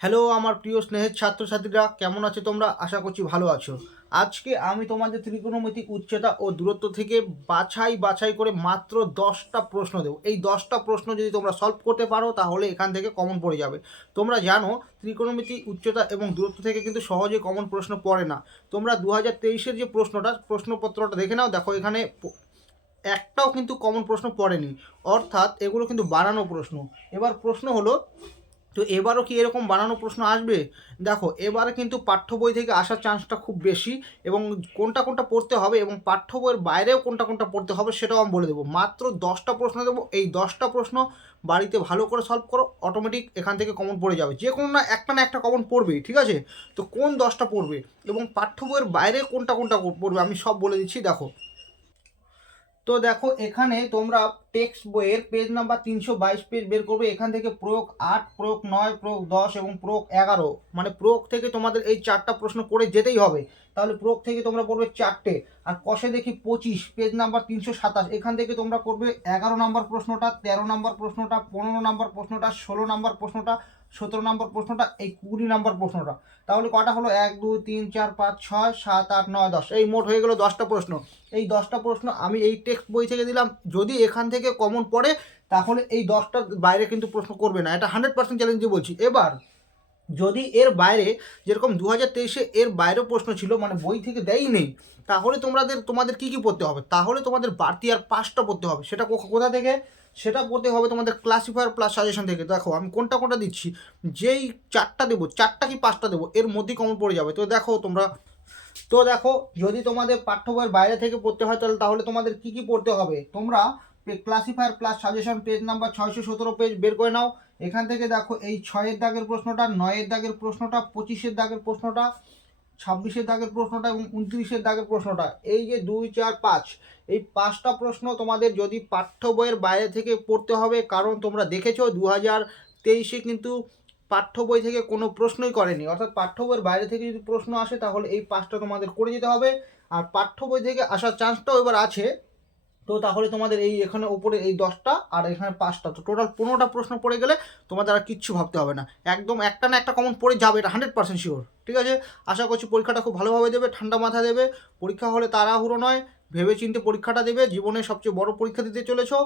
Hello আমার প্রিয় স্নেহের ছাত্রছাত্রীরা, কেমন আছে তোমরা? আশা করছি ভালো আছো। আজকে আমি তোমাদের ত্রিকোণমিতিক উচ্চতা ও দূরত্ব থেকে বাছাই বাছাই করে মাত্র দশটা প্রশ্ন দেবো। এই দশটা প্রশ্ন যদি তোমরা সলভ করতে পারো, তাহলে এখান থেকে কমন পড়ে যাবে। তোমরা জানো ত্রিকোণমিতি উচ্চতা এবং দূরত্ব থেকে কিন্তু সহজে কমন প্রশ্ন পড়ে না। তোমরা দু হাজার তেইশের যে প্রশ্নটা, প্রশ্নপত্রটা দেখে নাও। দেখো, এখানে একটাও কিন্তু কমন প্রশ্ন পড়েনি। অর্থাৎ এগুলো কিন্তু বানানো প্রশ্ন। এবার প্রশ্ন হলো তো এবারও কি এরকম বানানো প্রশ্ন আসবে? দেখো, এবারে কিন্তু পাঠ্য বই থেকে আসার চান্সটা খুব বেশি এবং কোনটা কোনটা পড়তে হবে এবং পাঠ্য বইয়ের বাইরেও কোনটা কোনটা পড়তে হবে সেটাও আমি বলে দেবো। মাত্র দশটা প্রশ্ন দেবো। এই দশটা প্রশ্ন বাড়িতে ভালো করে সলভ করো অটোমেটিক এখান থেকে কমন পড়ে যাবে। যে কোনো না একটা না একটা কমন পড়বেই, ঠিক আছে? তো কোন দশটা পড়বে এবং পাঠ্য বইয়ের বাইরে কোনটা কোনটা পড়বে আমি সব বলে দিচ্ছি। দেখো তো দেখো, এখানে তোমরা টেক্সট বইয়ের পেজ নাম্বার তিনশো বাইশ পেজ বের করবে। এখান থেকে প্রয়োগ আট, প্রয়োগ নয়, প্রয়োগ দশ এবং প্রয়োগ এগারো। মানে প্রয়োগ থেকে তোমাদের এই চারটা প্রশ্ন করে যেতেই হবে। তাহলে প্রয়োগ থেকে তোমরা পড়বে চারটে। আর কষে দেখি পঁচিশ পেজ নাম্বার তিনশো সাতাশ। এখান থেকে তোমরা করবে এগারো নম্বর প্রশ্নটা, তেরো নম্বর প্রশ্নটা, পনেরো নম্বর প্রশ্নটা, ষোলো নম্বর প্রশ্নটা সতেরো নম্বর প্রশ্নটা, এই কুড়ি নম্বর প্রশ্নটা। তাহলে কটা হলো? এক, দুই, তিন, চার, পাঁচ, ছয়, সাত, আট, নয়, দশ। এই মোট হয়ে গেলো দশটা প্রশ্ন। এই দশটা প্রশ্ন আমি এই টেক্সট বই থেকে দিলাম। যদি এখান থেকে কমন পড়ে, তাহলে এই দশটার বাইরে কিন্তু প্রশ্ন করবে না। এটা হান্ড্রেড পার্সেন্ট চ্যালেঞ্জে বলছি। এবার যদি এর বাইরে যেরকম দু হাজার তেইশে এর বাইরেও প্রশ্ন ছিল মানে বই থেকে দেয়ই নেই, তাহলে তোমাদের তোমাদের কি কি পড়তে হবে? তাহলে তোমাদের বাড়তি আর পাঁচটা পড়তে হবে। সেটা কোথা থেকে? সেটা পড়তে হবে তোমাদের ক্লাসিফায়ার প্লাস সাজেশন থেকে। দেখো, আমি কোনটা কোনটা দিচ্ছি? যেই চারটা দেবো, চারটা কি পাঁচটা দেবো, এর মধ্যেই কমন পড়ে যাবে। তো দেখো তোমরা, তো দেখো, যদি তোমাদের পাঠ্য বইয়ের বাইরে থেকে পড়তে হয়, তাহলে তাহলে তোমাদের কি কি পড়তে হবে? তোমরা classifier plus suggestion page number ছয়শো সতেরো পেজ বের করে নাও। এখান থেকে দেখো এই ছয়ের দাগের প্রশ্নটা, নয়ের দাগের প্রশ্নটা, পঁচিশের দাগের প্রশ্নটা, ছাব্বিশের দাগের প্রশ্নটা এবং উনত্রিশের দাগের প্রশ্নটা। এই যে দুই, চার, পাঁচ, এই পাঁচটা প্রশ্ন তোমাদের যদি পাঠ্য বইয়ের বাইরে থেকে পড়তে হবে, কারণ তোমরা দেখেছ দু হাজার তেইশে কিন্তু পাঠ্য বই থেকে কোনো প্রশ্নই করেনি। অর্থাৎ পাঠ্য বইয়ের বাইরে থেকে যদি প্রশ্ন আসে, তাহলে এই পাঁচটা তোমাদের করে যেতে হবে। আর পাঠ্য বই থেকে আসার চান্সটাও এবার আছে। তো তাহলে তোমাদের এই এখানে উপরে এই দশটা আর এখানে পাঁচটা। তো টোটাল পনেরোটা প্রশ্ন পড়ে গেলে তোমাদের আর কিচ্ছু ভাবতে হবে না। একদম একটা না একটা কমন পড়ে যাবে, এটা হান্ড্রেড পার্সেন্ট শিওর ঠিক আছে? আশা করছি পরীক্ষাটা খুব ভালোভাবে দেবে, ঠান্ডা মাথা দেবে। পরীক্ষা হলে তাড়াহুড়ো নয় ভেবে চিনতে পরীক্ষাটা দেবে। জীবনে সবচেয়ে বড় পরীক্ষা দিতে চলেছো।